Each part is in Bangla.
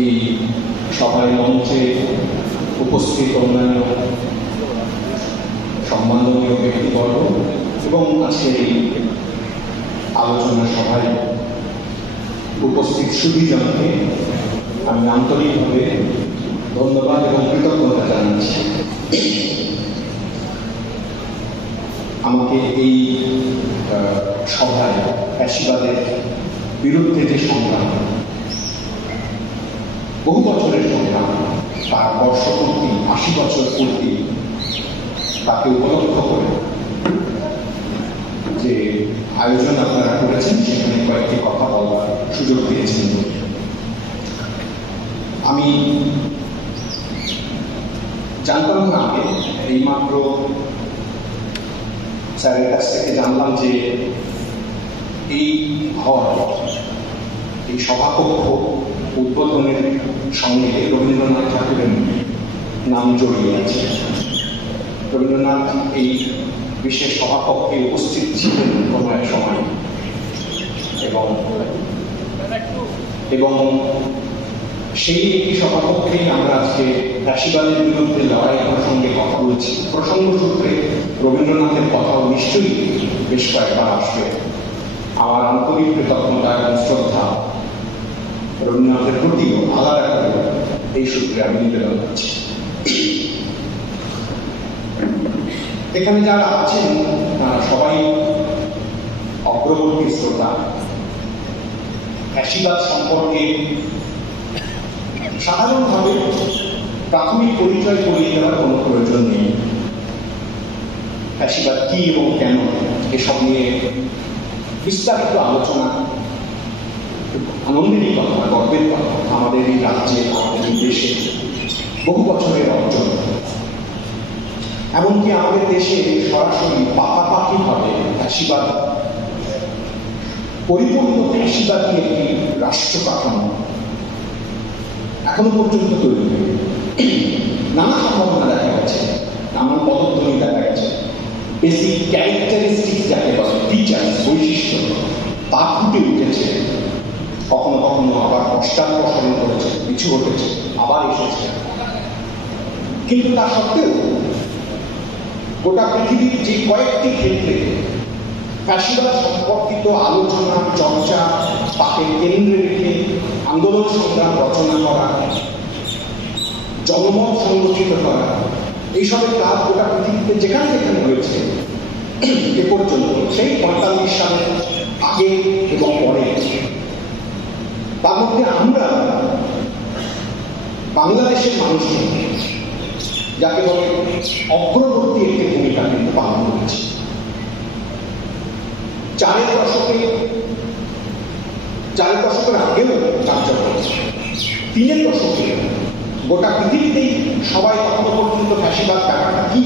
এই সভায় মঞ্চে উপস্থিত অন্যান্য সম্মাননীয় ব্যক্তিবর্গ এবং আজকের এই আলোচনা সভায় উপস্থিত সুধীজনকে আমি আন্তরিকভাবে ধন্যবাদ এবং কৃতজ্ঞতা জানাচ্ছি। আমাকে এই সভায় ফ্যাসিবাদের বিরুদ্ধে যে সংগ্রাম বহু বছরের সংগ্রাম, তার বর্ষপূর্তি, আশি বছর পূর্তি তাকে উপলক্ষ করে যে আয়োজন আপনারা করেছেন, সেখানে কয়েকটি কথা বলার সুযোগ দিয়েছেন। আমি জানতাম না আগে, এইমাত্র স্যারের কাছ থেকে জানলাম যে এই হল এই সভাকক্ষ উদ্বোধনের সঙ্গে রবীন্দ্রনাথ ঠাকুরের নাম জড়িয়ে আছে। রবীন্দ্রনাথ এই বিশেষ সভাকক্ষে উপস্থিত ছিলেন কোনো এক সময়। এবং এবং সেই একটি সভাকক্ষেই আমরা আজকে ফ্যাসিবাদের বিরুদ্ধে লড়াই প্রসঙ্গে কথা বলছি। প্রসঙ্গ সূত্রে রবীন্দ্রনাথের কথাও নিশ্চয়ই বেশ কয়েকবার আসবে। আমার আন্তরিক কৃতজ্ঞতা এবং শ্রদ্ধা রবীন্দ্রনাথের প্রতিও আলাদা করে এই সূত্রে আমি নিবেদন করছি এখানে যারা আছেন সবাই অগ্রবর্তী শ্রোতা। ফ্যাসিবাদ সম্পর্কে সাধারণভাবে প্রাথমিক পরিচয় করিয়ে দেওয়ার কোনো প্রয়োজন নেই। ফ্যাসিবাদ কি এবং কেন, এসব নিয়ে বিস্তারিত আলোচনা আনন্দেরই কথা গর্বের কথা আমাদের এই রাজ্যে আমাদের এই দেশে বহু বছরের অর্জন এমনকি আমাদের দেশে সরাসরি পাকাপাকি ভাবে ফ্যাসিবাদ পরিপূর্ণ ফ্যাসিবাদী একটি রাষ্ট্র কাঠামো এখনও পর্যন্ত তৈরি। নানা সম্ভাবনা দেখা গেছে নানা পদধ্বনি দেখা গেছে বেসিক ক্যারেক্টারিস্টিক যাকে বলে ফিচার্স বৈশিষ্ট্য তা ফুটে উঠেছে। কখনো কখনো আবার পশ্চাৎপসরণ করেছে কিছু ঘটেছে আবার এসেছে। কিন্তু তা সত্ত্বেও গোটা পৃথিবীর যে কয়েকটি ক্ষেত্রে ফ্যাসিবাদ সম্পর্কিত আলোচনা, চর্চা তাকে কেন্দ্রে রেখে আন্দোলন সংগ্রাম রচনা করা, জনমত সংগঠিত করা, এইসবের কাজ গোটা পৃথিবীতে যেখানে যেখানে হয়েছে, এ পর্যন্ত সেই পঁয়তাল্লিশ সালের আগে এবং পরে তার মধ্যে আমরা বাংলাদেশের মানুষ যাকে বলে অগ্রবর্তী একটি ভূমিকা কিন্তু পালন করেছে। চারের দশকে চারের দশকের আগেও কার্যকর তিনের দশকে গোটা পৃথিবীতেই সবাই তখন পর্যন্ত ফ্যাসিবাদ ব্যাপারটা কি?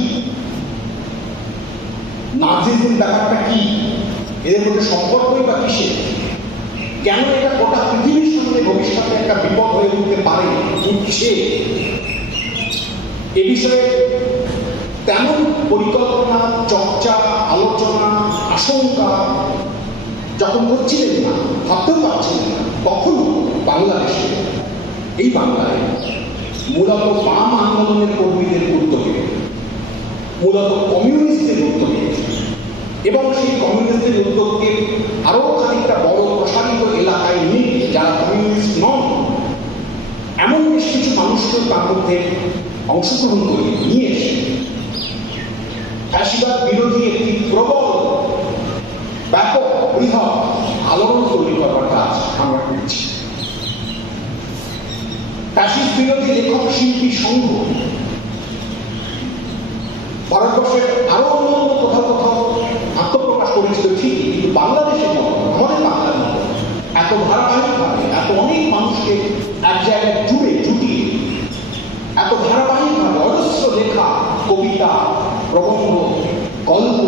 নাজিজম ব্যাপারটা কি? এদের মধ্যে সম্পর্কই বা কিসের? কেন এটা গোটা পৃথিবীর সামনে ভবিষ্যতে একটা বিপদ হয়ে উঠতে পারে? উঠছে। এ বিষয়ে তেমন পরিকল্পনা, চর্চা, আলোচনা, আশঙ্কা যখন করছিলেন না, ভাবতেও পারছিলেন না তখন বাংলাদেশে, এই বাংলায় মূলত বাম আন্দোলনের কর্মীদের উদ্যোগে, মূলত কমিউনিস্টদের উদ্যোগে এবং সেই কমিউনিস্টদের উদ্যোগকে আরও খানিকটা বড় প্রসারিত এলাকায় নিয়ে যারা কমিউনিস্ট নন, এমন বেশ কিছু মানুষকে তার মধ্যে অংশগ্রহণ করে নিয়ে এসে ফ্যাসিবাদ বিরোধী একটি প্রবল, ব্যাপক, বৃহৎ আলোড়ন তৈরি করবার কাজ আমরা করছি। ফ্যাসিস্ট বিরোধী লেখক শিল্পী সংঘ, ভারতবর্ষের আরও অন্যান্য কোথাও কোথাও জায়গায় জুড়ে জুটিয়ে এত ধারাবাহিকভাবে অজস্র লেখা, কবিতা, প্রবন্ধ, গল্প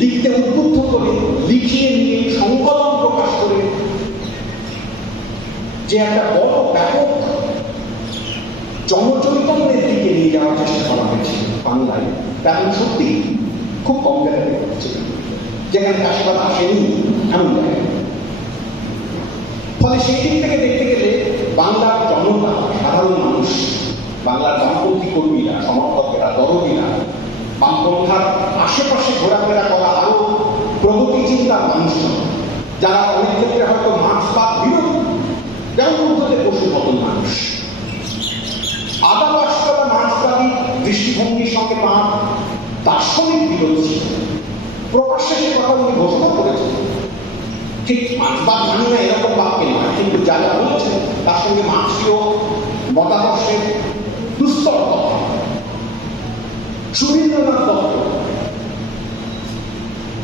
লিখতে উদ্বুদ্ধ করে, লিখিয়ে নিয়ে সংকলন প্রকাশ করে, যে একটা বড় ব্যাপক জনচৈতন্যের দিকে নিয়ে যাওয়ার চেষ্টা করা হয়েছে বাংলায় তেমন সত্যি খুব কম জায়গায় যেখানে চাষাবাদ আসেনি, এমন জায়গায়। ফলে সেই দিক থেকে দেখতে গেলে বাংলার জনতা, সাধারণ মানুষ, বাংলার বামপন্থী কর্মীরা, সমর্থকেরা দরদীরা বামপন্থার আশেপাশে ঘোরাফেরা করা আরও প্রগতি চিন্তার মানুষজন, যারা অনেক ক্ষেত্রে হয়তো মার্ক্সবাদ বিরোধী যেমন বসুর মতন মানুষ। মার্ক্সবাদী দৃষ্টিভঙ্গির সঙ্গে তাঁর দার্শনিক বিরোধ প্রকাশ্যে সে কথা উনি ঘোষণা করেছেন। ঠিক এরকম বাক্যে কিন্তু যা যা বলেছেন তার সঙ্গে মতাদর্শের দুস্তর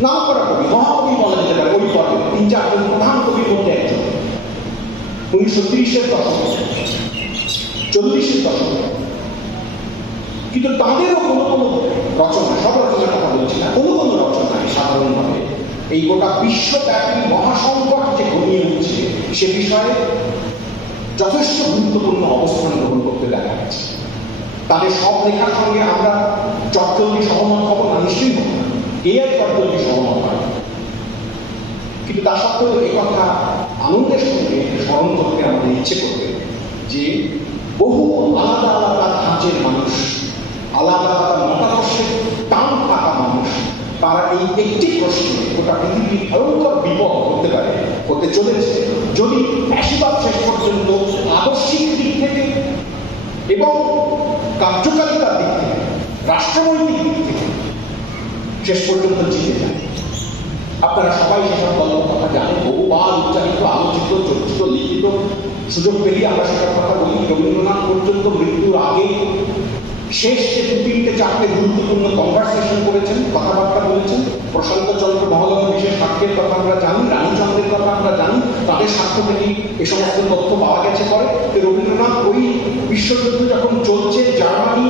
নাম করা কবি, মহাকবি বলা যেতে পারে, ওই তিন চারজন প্রধান কবির মধ্যে একজন। উনিশশো চল্লিশের দশকে। কিন্তু তাদেরও কোনো কোনো রচনা, সব রচনার কথা বলছি না, কোনো কোনো রচনায় সাধারণভাবে এই গোটা বিশ্বব্যাপী মহাসংকট যে ঘনিয়ে উঠছে, সে বিষয়ে যথেষ্ট গুরুত্বপূর্ণ অবস্থান গ্রহণ করতে দেখা গেছে তাদের সব লেখার সঙ্গে আমরা চট্টগ্রামে সহমত হব না, নিশ্চয়ই হব না। কে আর চট্টগ্রামে সহমত হয় কিন্তু তা সত্ত্বেও এই কথা আনন্দের সঙ্গে স্মরণ করতে আমাদের ইচ্ছে করবে যে বহু আলাদা আলাদা ধাঁচের মানুষ, আলাদা আলাদা মতাদর্শের টান থাকা মানুষ তারা এই একটি প্রশ্নে, গোটা পৃথিবীর ভয়ঙ্কর বিপদ হতে পারে, হতে চলেছে। যদি ফ্যাসিবাদ শেষ পর্যন্ত আদর্শিক দিক থেকে এবং কার্যকারিতার দিক থেকে রাষ্ট্রনৈতিক দিক থেকে শেষ পর্যন্ত জিতে যায়। আপনারা সবাই সেসব গল্প কথা জানেন, বহুবার উচ্চারিত, আলোচিত, চর্চিত, লিখিত সুযোগ পেলেই আমরা সেসব কথা বলি। রবীন্দ্রনাথ পর্যন্ত মৃত্যুর আগে শেষ তিনটে চারটে গুরুত্বপূর্ণ কনভারসেশন করেছেন, কথাবার্তা বলেছেন প্রশান্ত চন্দ্র মহলম বিশেষ কথা আমরা জানি কথা আমরা জানি, তাদের এ সমস্ত তথ্য পাওয়া গেছে পরে। রবীন্দ্রনাথ ওই বিশ্বযুদ্ধ যখন চলছে, জার্মানি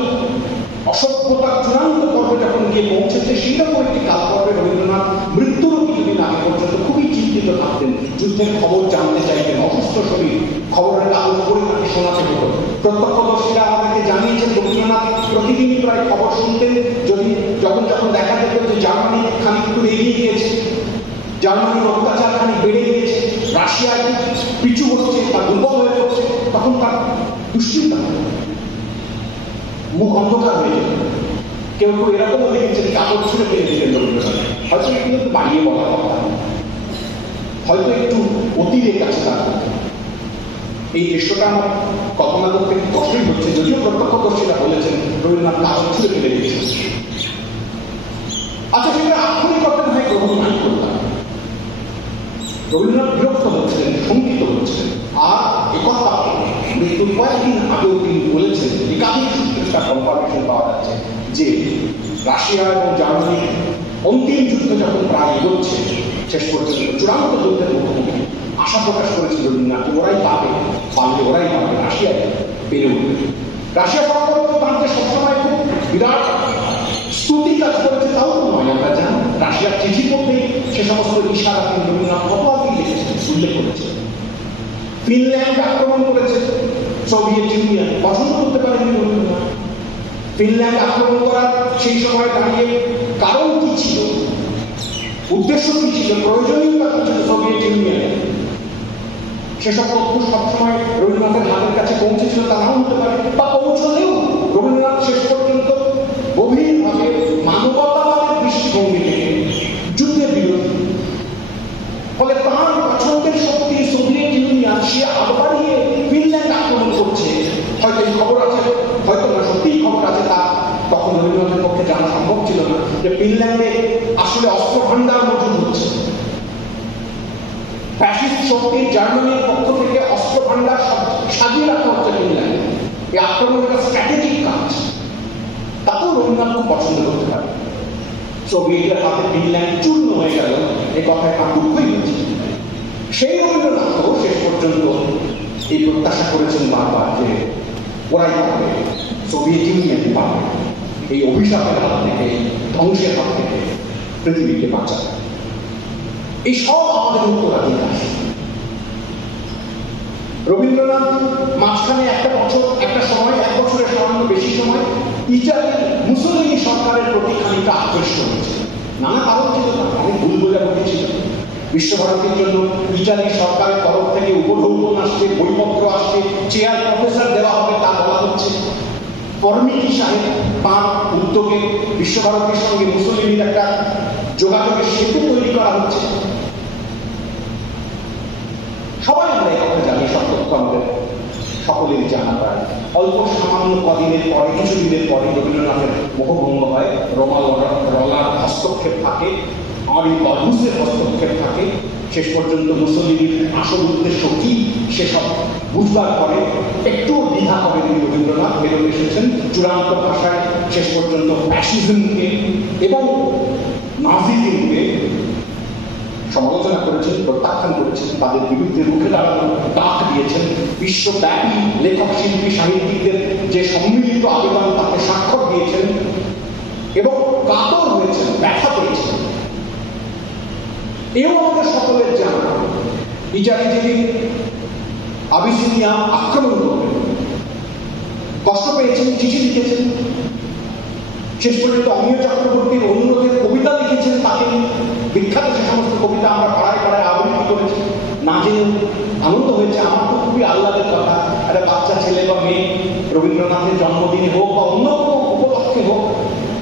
অসভ্যতার চূড়ান্ত পর্বে যখন গিয়ে পৌঁছেছে সেইরকম একটি কাল পর্বে রবীন্দ্রনাথ মৃত্যুরও কিছুদিন আগে পর্যন্ত খুবই চিন্তিত থাকতেন। যুদ্ধের খবর জানতে চাইতেন। অসুস্থ শরীর। খবরের কাগজ পড়ে তাকে শোনাতে হতো। প্রত্যক্ষদর্শীরা আমাদেরকে জানিয়েছেন, রবীন্দ্রনাথ প্রতিদিন প্রায় খবর শুনতেন। যদি যখন যখন দেখা যেত যে জার্মানি খানিকটু এগিয়ে গিয়েছে, জার্মানির অত্যাচার খানিক বেড়ে গিয়েছে রাশিয়ায় পিছু হচ্ছে, বা দুর্বল হয়ে পড়ছে, তখন তার দুশ্চিন্তা। মুখ অন্ধকার হয়ে যেত। কেউ কেউ এরকমও দেখেছেন কাপড় ছুঁড়ে ফেলে দিলেন রবীন্দ্রনাথ। হয়তো একটু বাড়িয়ে বলা কথা। হয়তো একটু আছে তার মধ্যে। এই দৃশ্যটা আমার কল্পনা করতে একটু কষ্টই হচ্ছে, যদিও প্রত্যক্ষদর্শীরা বলেছেন রবীন্দ্রনাথ কাপড় ছুঁড়ে ফেলে দিয়েছেন। আচ্ছা সেটা আক্ষরিকতা নয় গ্রহণ নাই করলাম। রবীন্দ্রনাথ বিরক্ত হচ্ছিলেন, শঙ্কিত হচ্ছিলেন। আর একথা মৃত্যুর কয়েকদিন আগেও তিনি বলেছেন, একাধিক সূত্রে তার কনফার্মেশন পাওয়া যাচ্ছে যে রাশিয়া এবং জার্মানির অন্তিম যুদ্ধ যখন প্রায় এগোচ্ছে শেষ পর্যন্ত চূড়ান্ত যুদ্ধের মুখোমুখি আশা প্রকাশ করেছিল যে ওরাই পাবে পারলে ওরাই পাবে রাশিয়ায় পেরে উঠবে। রাশিয়া সরকার তার যে সবসময় খুব বিরাট স্তুতি কাজ করেছে, তাও নয়, আমরা জানি রাশিয়ার চিঠির মধ্যেই সে সমস্ত ইশারা কিন্তু রবীন্দ্রনাথ কত আগেই লিখেছেন উল্লেখ করেছে। ফিনল্যান্ড আক্রমণ করেছে, সোভিয়েত ইউনিয়ন পছন্দ করতে পারেনি রবীন্দ্রনাথ ফিনল্যান্ড আক্রমণ করার সেই সময় দাঁড়িয়ে কারণ কি ছিল? উদ্দেশ্য কি? ছিল প্রয়োজনীয়তা কি ছিল সোভিয়েত ইউনিয়নের সেসব তথ্য সবসময় রবীন্দ্রনাথের হাতের কাছে পৌঁছেছিল তা নাও হতে পারে। বা পৌঁছলেও রবীন্দ্রনাথ শেষ পর্যন্ত গভীরভাবে মানবতাবাদের দৃষ্টিভঙ্গি থেকে যুদ্ধের বিরোধী। ফলে তার পছন্দের শক্তি সোভিয়েত ইউনিয়ন সে বাড়িয়ে ফিনল্যান্ড আক্রমণ করছে। হয়তো এই খবর আছে, হয়তো না সত্যিই খবর আছে তা তখন রবীন্দ্রনাথের পক্ষে জানা যে ফিনল্যান্ডে আসলে অস্ত্র ভান্ডার মজুদ হচ্ছে। ফ্যাসিস্ট শক্তি জার্মানির পক্ষ থেকে অস্ত্র ভান্ডার সাজিয়ে রাখা হচ্ছে ফিনল্যান্ডে। এই আক্রমণ একটা স্ট্র্যাটেজিক কাজ। তাতেও রবীন্দ্রনাথ খুব পছন্দ করতে পারে। সোভিয়েতের হাতে ফিনল্যান্ড চূর্ণ হয়ে গেল। এই কথায় তার দুঃখই হয়েছে সেই রবীন্দ্রনাথও শেষ পর্যন্ত এই প্রত্যাশা করেছেন বারবার যে ওরাই পাবে। সোভিয়েত ইউনিয়ন পাবে। এই অভিশাপের হাত থেকে ধ্বংসের হাত থেকে পৃথিবীকে বাঁচাবে এই সব আমাদের উত্তরাধিকার রবীন্দ্রনাথ মাঝখানে একটা বছর, একটা সময়, এক বছরের সামান্য বেশি সময় ইটালির মুসলিম সরকারের প্রতি খানিকটা আকৃষ্ট হয়েছে। নানা কারণ ছিল না অনেক ভুল বোঝাবুঝি ছিল। বিশ্বভারতীর জন্য ইটালি সরকারের তরফ থেকে উপঢৌকন আসছে, বইপত্র আসছে, চেয়ার প্রফেসর দেওয়া হবে তা বলা হচ্ছে। পরমিটি সাহেব তাঁর উদ্যোগে বিশ্বভারতীর সঙ্গে মুসলিমের একটা যোগাযোগের সেতু তৈরি করা হচ্ছে। সবাই আমরা এই কথা জানি, সব আমাদের সকলের জানা প্রায়। অল্প সামান্য কদিনের পরে, কিছু দিনের পরে রবীন্দ্রনাথের মুখভঙ্গ হয়, রমাল রলার হস্তক্ষেপ থাকে অরি বর্গুসের হস্তক্ষেপ থাকে। শেষ পর্যন্ত মুসলিমের আসল উদ্দেশ্য কি সেসব বুঝবার পরে একটু দ্বিধা করেন রবীন্দ্রনাথ বেরোয় এসেছেন। চূড়ান্ত ভাষায় শেষ পর্যন্ত ফ্যাসিজমকে এবং নাজিজমকে সমালোচনা করেছেন, প্রত্যাখ্যান করেছেন, তাদের বিরুদ্ধে রুখে দাঁড়ানোর ডাক দিয়েছেন। বিশ্বব্যাপী লেখক, শিল্পী, সাহিত্যিকদের যে সম্মিলিত আবেদন তাকে স্বাক্ষর দিয়েছেন এবং কাতর হয়েছেন ব্যথা এও আমাদের সকলের জানা। ইটালি থেকে আবিসিনিয়া আক্রমণ করবেন কষ্ট পেয়েছেন, চিঠি লিখেছেন, শেষ পর্যন্ত অমিয় চক্রবর্তীর অনুরোধের কবিতা লিখেছেন, তাকে বিখ্যাত সে সমস্ত কবিতা আমরা পাড়ায় পাড়ায় আবৃত্তি করেছি, না জেনে আনন্দ হয়েছে। আমার তো খুবই আহ্লাদের কথা। একটা বাচ্চা ছেলে বা মেয়ে, রবীন্দ্রনাথের জন্মদিনে হোক বা অন্য কোনো উপলক্ষে হোক,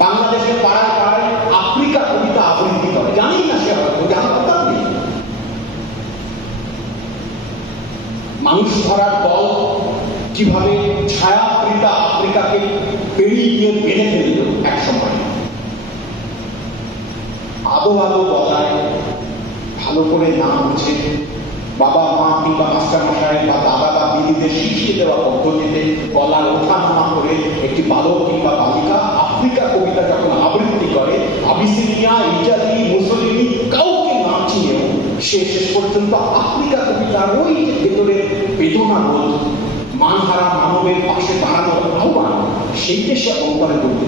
বাংলাদেশের পাড়ায় পাড়ায় আফ্রিকা কবিতা আবৃত্তি করে। জানি না সে হয়তো জানার কথা নেই মানুষ ধরার দল কীভাবে ছায়াকৃতা আফ্রিকাকে পেরিয়ে গিয়ে বেঁধে ফেলল এক সময়। আদো আদো বলায় ভালো করে না বুঝে বাবা, মা কিংবা মাস্টার মশাই বা দাদা বা দিদিদের শিখিয়ে দেওয়া পদ্ধতিতে গলার ওঠা নামা করে একটি বালক কিংবা বালিকা আফ্রিকা কবিতা যখন আবৃত্তি করে, আবিসিনিয়া, ইটালি শেষ পর্যন্ত আফ্রিকা কবিতার ওই যে ভেতরের বেদনা বোধ মানহারা মানবের পাশে দাঁড়ানোর আহ্বান সেইটা সে অন্তরে করতে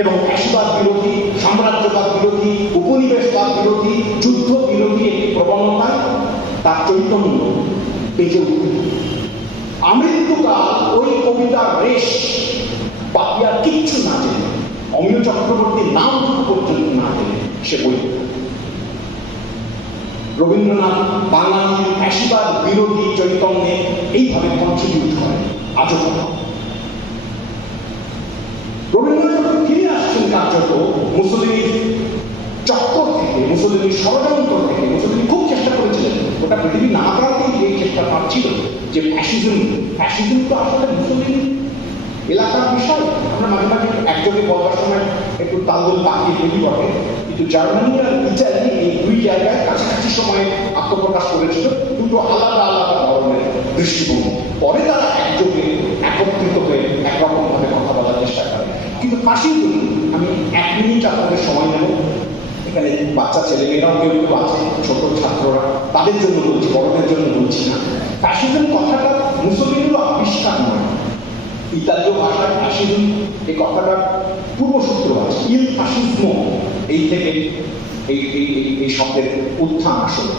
এবং ফ্যাসিবাদ বিরোধী, সাম্রাজ্যবাদ বিরোধী, উপনিবেশবাদ বিরোধী, যুদ্ধ বিরোধী একটি প্রবণতায় তার চৈতন্য বেজে উঠবে আমৃত্যুকাল, ওই কবিতার রেশ বাকি আর কিচ্ছু না জেনে, অমিয় চক্রবর্তীর নাম পর্যন্ত না জেনে সে বই। রবীন্দ্রনাথ বাঙালির ফ্যাসিবাদ বিরোধী চৈতন্যে এইভাবে কন্ট্রিবিউট করে। আজও রবীন্দ্রনাথ ফিরে আসছেন কার্যত মুসলিমের চক্কর থেকে মুসলিমের ষড়যন্ত্র থেকে, মুসলিম খুব চেষ্টা করেছিলেন। ওটা পৃথিবী না করাতেই এই চেষ্টা পাচ্ছিল যে ফ্যাসিজম ফ্যাসিজম তো আসলে মুসলিম এলাকার বিষয়। আমরা মাঝে মাঝে একযোগে বলবার সময় একটু তালদোল পাকিয়ে ফেলি বটে। কিন্তু জার্মানি আর ইটালি এই সময়ে আত্মপ্রকাশ করেছিল, দুটো আলাদা আলাদা ধরনের দৃষ্টিভঙ্গি। পরে তারা একযোগে একত্রিত হয়ে একরকম ভাবে কথা বলার চেষ্টা করে। কিন্তু ফাঁসির জন্য আমি এক মিনিট আপনাদের সময় নেব। এখানে বাচ্চা ছেলেমেয়েরাও কেউ কেউ আছে, ছোট ছাত্ররা, তাদের জন্য বলছি, বড়দের জন্য বলছি না। ফ্যাসিজম কথাটা মুসলিমেরও আবিষ্কার নয়। ইতালীয় ভাষায় ফ্যাসিজম এই কথাটার পূর্বসূত্র আছে। ইল ফাসিজম, এই থেকে এই এই, এই- শব্দের উত্থান আসলে।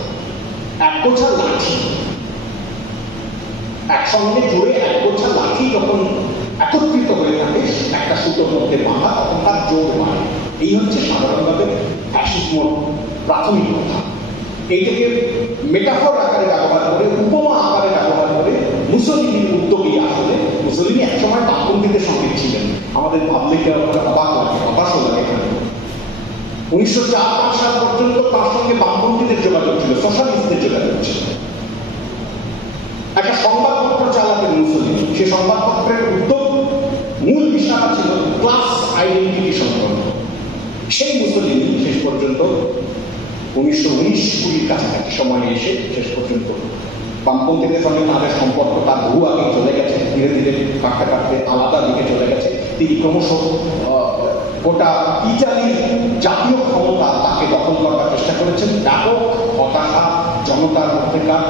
এক গোছা লাঠি। একসঙ্গে জোরে এক গোছা লাঠি যখন একত্রিত হয়ে থাকে, একটা সুতোর মধ্যে বাঁধা, তখন তার জোর মারে এই হচ্ছে সাধারণভাবে ফ্যাসিজমর প্রাথমিক কথা। এইটাকে মেটাফর আকারে ব্যবহার করে, উপমা আকারে ব্যবহার করে মুসলিমের উদ্যোগী আসলে, মুসলিমই একসময় বামপন্থীদের সঙ্গে ছিলেন। আমাদের আপনার অবাক লাগে হতাশও লাগে উনিশশো চার পাঁচ সাল পর্যন্ত তার সঙ্গে বামপন্থীদের যোগাযোগ ছিল সোশ্যালিস্টদের যোগাযোগ ছিল। একটা সংবাদপত্র চালাতেন মুসলিম সে সংবাদপত্রের উদ্যোগ, মূল বিষয় ছিল ক্লাস আইডেন্টিটি সংক্রান্ত সেই মুসলিম শেষ পর্যন্ত উনিশশো উনিশ কুড়ির কাছাকাছি সময়ে এসে শেষ পর্যন্ত বামপন্থীদের সঙ্গে তাদের সম্পর্ক, তার বহু আগে চলে গেছে, ধীরে ধীরে কাটতে কাটতে আলাদা দিকে চলে গেছে। তিনি ক্রমশ গোটা ইটালির জাতীয় ক্ষমতা তাকে দখল করার চেষ্টা করেছেন। ব্যাপক হতাশা জনতার মধ্যেকার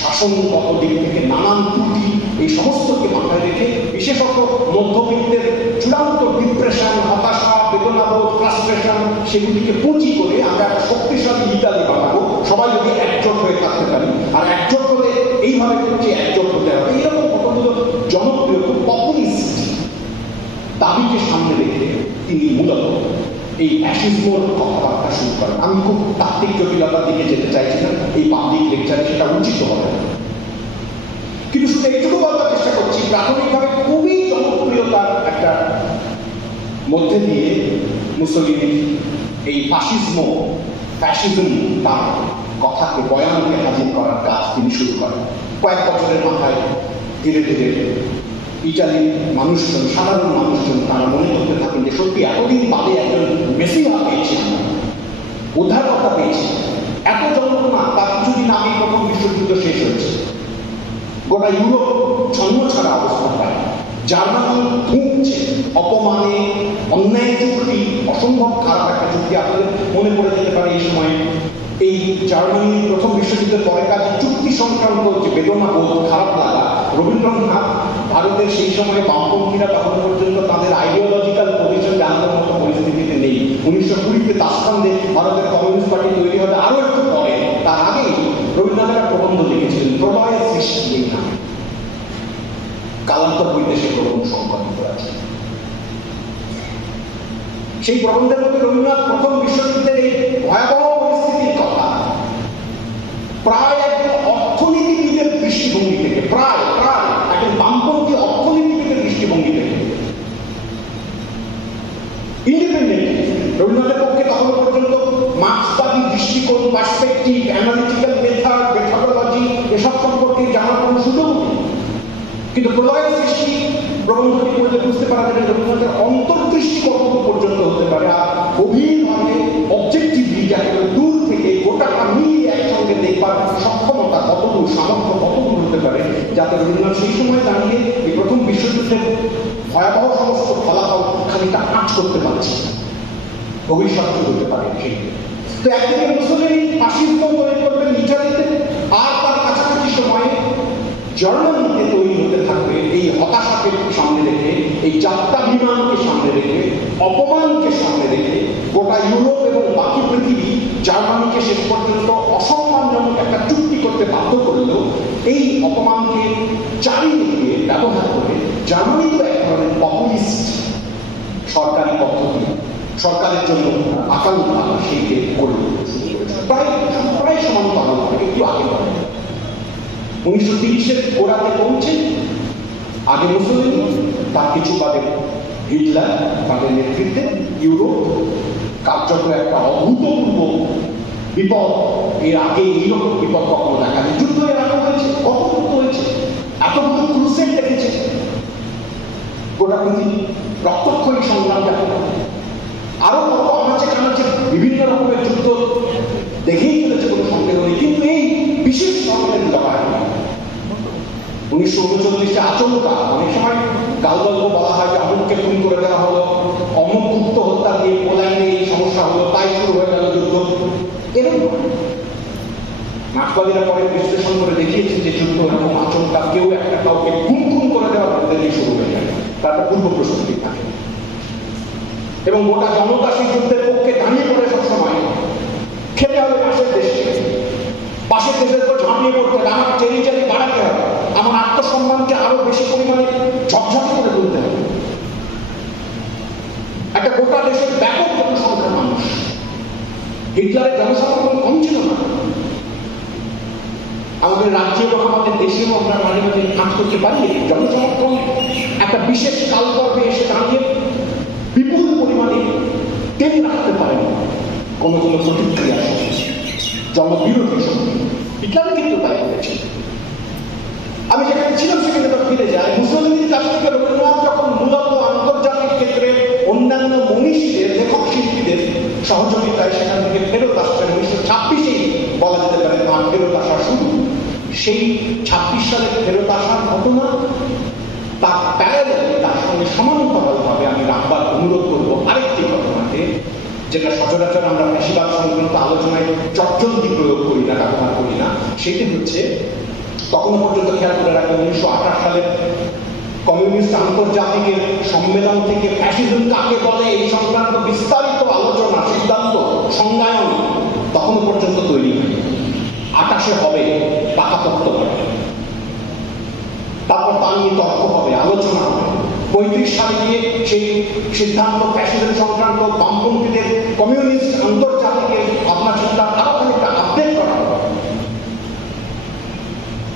শাসনগত দিক থেকে নানান ত্রুটি, এই সমস্তকে মাথায় রেখে বিশেষত মধ্যবিত্তের চূড়ান্ত ডিপ্রেশন হতাশা, বেদনাবোধ ফ্রাস্ট্রেশন সেগুলিকে পুঁজি করে আমরা একটা শক্তিশালী ইতালি বানাবো। সবাই যদি একজোট হয়ে থাকতে পারি, আর একজোট হলে এইভাবে হচ্ছে একজোট হতে হবে। এইরকম কতগুলো জনপ্রিয় পপুলিস্ট দাবিকে সামনে রেখে তিনি মূলত এই অ্যাসিজমোর কথাবার্তা কথা শুরু করেন। আমি খুব তাত্ত্বিক জটিলতার দিকে যেতে চাইছি না এই পাবলিক লেকচারে সেটা উচিত হবে। কিন্তু শুধু এইটুকু বলবার চেষ্টা করছি, প্রাথমিকভাবে খুবই জনপ্রিয়তার একটা মধ্যে দিয়ে মুসলিম এই ফাসিজম ফ্যাসিজম তার কথাকে বয়ানকে হাজির করার কাজ তিনি শুরু করেন। কয়েক বছরের মাথায় ধীরে ধীরে ইটালির মানুষজন, সাধারণ মানুষজন তারা মনে করতে থাকেন যে সত্যি এতদিন বাদে একজন মেসিহা পেয়েছি উদ্ধারকর্তা পেয়েছি এত যন্ত্রণা তার কিছুদিন আগে প্রথম বিশ্বযুদ্ধ শেষ হয়েছে। গোটা ইউরোপ ছন্ন ছাড়া অবস্থা পায় জার্মানি ভুগছে অপমানে, অন্যায় চুক্তি, অসম্ভব খারাপ একটা চুক্তি আপনাদের মনে পড়ে যেতে পারে এই সময়ে। এই জার্মানির প্রথম বিশ্বযুদ্ধের পরে কাজে চুক্তি সংক্রান্ত যে বেদনা বোধ, খারাপ লাগা রবীন্দ্রনাথ ভারতের সেই সময়ে বামপন্থীরা তখন পর্যন্ত তাদের আইডিওলজিক্যাল পজিশন মতো পরিস্থিতিতে নেই। উনিশশো কুড়িতে ভারতের কমিউনিস্ট পার্টি তৈরি হবে আরও একটু পরে, তার আগেই রবীন্দ্রনাথ একটা প্রবন্ধ লিখেছিলেন, প্রলয়ের সৃষ্টি কালান্তর বইতে প্রবন্ধ সম্পাদিত আছে সেই প্রবন্ধের মধ্যে রবীন্দ্রনাথ প্রথম বিশ্বযুদ্ধের এই ভয়াবহ পরিস্থিতির কথা প্রায় একজন অর্থনীতিবিদের দৃষ্টিভঙ্গি থেকে প্রায় প্রায় একজন বামপন্থী অর্থনীতিবিদের দৃষ্টিভঙ্গি থেকে ইন্ডিপেন্ডেন্ট রবীন্দ্রনাথের পক্ষে তখন পর্যন্ত মার্ক্সবাদী দৃষ্টিকোণ পার্সপেক্টিভ অ্যানালিটিক্যাল মেথড মেথডোলজি এসব সম্পর্কে জানার কোনো সুযোগ কিন্তু প্রলয়ের সৃষ্টি, প্রবন্ধটি পড়লে বুঝতে পারা যাবে রবীন্দ্রনাথের অন্তর্দৃষ্টি কতটুকু পর্যন্ত হতে পারে আর গভীরভাবে অবজেক্টিভলি যাকে দূর থেকে গোটাটা মিলিয়ে একসঙ্গে দেখবার সক্ষমতা কতটুকু, সামর্থ্য কতটুকু হতে পারে, যাতে রবীন্দ্রনাথ সেই সময় দাঁড়িয়ে এই প্রথম বিশ্বযুদ্ধের ভয়াবহ সমস্ত ফলাফল খানিকটা আঁচ করতে পারছে। ভবিষ্যৎ হতে পারে সেই। তো একদিকে মুসলিম ফাসিস্ট তৈরি করবেন ইটালিতে আর তার কাছাকাছি সময়ে জার্মানিতে তৈরি হতে থাকবে এই হতাশাকে সামনে রেখে, এই যাত্রা বিমানকে সামনে রেখে, অপমানকে সামনে রেখে গোটা ইউরোপ এবং বাকি পৃথিবী জার্মানিকে শেষ পর্যন্ত অসম্মানজনক একটা চুক্তি করতে বাধ্য করলেও এই অপমানকে চারিদিকে ব্যবহার করে জার্মানি তো এক ধরনের পপুলিস্ট সরকারি পদ্ধতি। সরকারের জন্য আকাঙ্ক্ষা সেইকে করে করেছে প্রায় প্রায় সমান্তরাল একটু আগে পড়ে উনিশশো তিরিশের গোড়াতে পৌঁছে, আগে মুসলিম, তার কিছু বাদে হিটলার তাদের নেতৃত্বে ইউরোপ কার্যত একটা অভূতপূর্ব বিপদ। এর আগে এইরকম বিপদ কখনো দেখা যায়। যুদ্ধ এর আগে হয়েছে কত যুদ্ধ হয়েছে এতগুলো ক্রুসেড দেখেছে গোটা পৃথিবী রক্তক্ষয়ী সংগ্রাম বলে। আরও কত আনাচে কানাচে বিভিন্ন রকমের যুক্ত দেখেই চলেছে কোনো সন্দেহ নেই কিন্তু এই বিশেষ ধরনের লড়াই, উনিশশো উনচল্লিশে আচমকা, অনেক সময় গালগল্প বলা হয় যে অমুককে খুন করে দেওয়া হলো অমুক গুপ্ত হত্যা দিয়ে এই সমস্যা হলো, তাই শুরু হয়ে গেল যুদ্ধ। এরকম নয়। পরে বিশ্লেষণ করে দেখিয়েছে যে যুদ্ধ এরকম আচমকা কেউ একটা কাউকে খুন খুন করে দেওয়ার মধ্যে দিয়ে শুরু হয়ে যায়। তার একটা পূর্ব প্রস্তুতি থাকে। এবং গোটা জনতা সেই যুদ্ধের পক্ষে দাঁড়িয়ে পড়ে সবসময়। খেতে হবে পাশের দেশকে। পাশের দেশের উপর ঝাঁপিয়ে পড়তে হবে আমার চেরি বাড়াতে হবে। আমার আত্মসম্মানকে আরও বেশি পরিমাণে ঝকঝকে করে তুলতে হবে। একটা গোটা দেশের ব্যাপক জনসংখ্যার মানুষ। হিটলারের জনসংখ্যা কম ছিল না। আমাদের রাজ্যে এবং আমাদের দেশেও আমরা মাঝে মাঝে কাজ করতে পারি জনসমর্থন একটা বিশেষ কালপর্বে এসে দাঁড়িয়ে তেল রাখতে পারে না কোনো কোনো প্রতিক্রিয়া জনবিরোধী বিজ্ঞান কিন্তু তাই করেছে আমি যেখানে ছিলাম সেখানে তো ফিরে যাই মুসলিমের কাছ থেকে রবীন্দ্রনাথ যখন মূলত আন্তর্জাতিক ক্ষেত্রে অন্যান্য মনীষীদের লেখক শিল্পীদের সহযোগিতায় সেখান থেকে ফেরত আসছেন উনিশশো ছাব্বিশেই বলা যেতে পারে তার ফেরত আসা শুরু সেই ছাব্বিশ সালে ফেরত আসার ঘটনা তার প্যারালেল তার সঙ্গে সমান্তরালভাবে যেটা সচরাচর আমরা বেশিরভাগ সংক্রান্ত আলোচনায় চটজলদি প্রয়োগ করি না, ব্যবহার করি না, সেটি হচ্ছে তখনও পর্যন্ত খেয়াল করে রাখবেন উনিশশো আঠাশ সালের কমিউনিস্ট আন্তর্জাতিকের সম্মেলন থেকে ফ্যাসিজম কাকে বলে এই সংক্রান্ত বিস্তারিত আলোচনা, সিদ্ধান্ত, সংজ্ঞায়ন তখনও পর্যন্ত তৈরি হয়নি। আকাশে হবে, পাকাপোক্ত হবে। তারপর তা নিয়ে তর্ক হবে, আলোচনা হবে। পঁয়ত্রিশ সালে গিয়ে সেই সিদ্ধান্ত ফ্যাসিজম সংক্রান্ত বামপন্থীদের কমিউনিস্ট আন্তর্জাতিক জাতিকে ভাবনা চিন্তা আরও খানিকটা আপডেট করা হবে।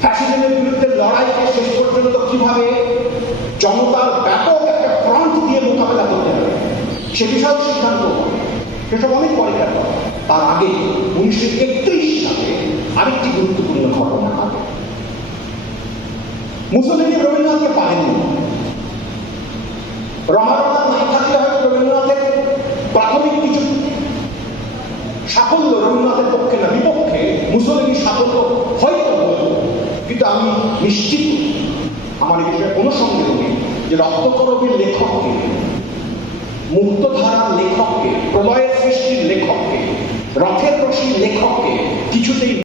ফ্যাসিজমের বিরুদ্ধে লড়াইকে শেষ পর্যন্ত কীভাবে জনতার ব্যাপক একটা ফ্রন্ট দিয়ে মোকাবেলা করতে হবে, সে বিষয়েও সিদ্ধান্ত হবে। সেসব অনেক পরেকার কথা তার আগে উনিশশো একত্রিশ সালে আরেকটি গুরুত্বপূর্ণ ঘটনা ঘটে। মুসলিম রবীন্দ্রনাথকে পারেননি। রমারমা থাকলে হয়তো রবীন্দ্রনাথের প্রাথমিক কিছু। সাফল্য রবীন্দ্রনাথের পক্ষে না, বিপক্ষে মুসলিমি সাফল্য হয়তো কিন্তু আমি নিশ্চিত আমার এই কোনো সন্দেহ নেই যে রক্তকরবের লেখককে, মুক্তধারার লেখককে, প্রলয়ের সৃষ্টির লেখককে, রথের রশির লেখককে কিছুতেই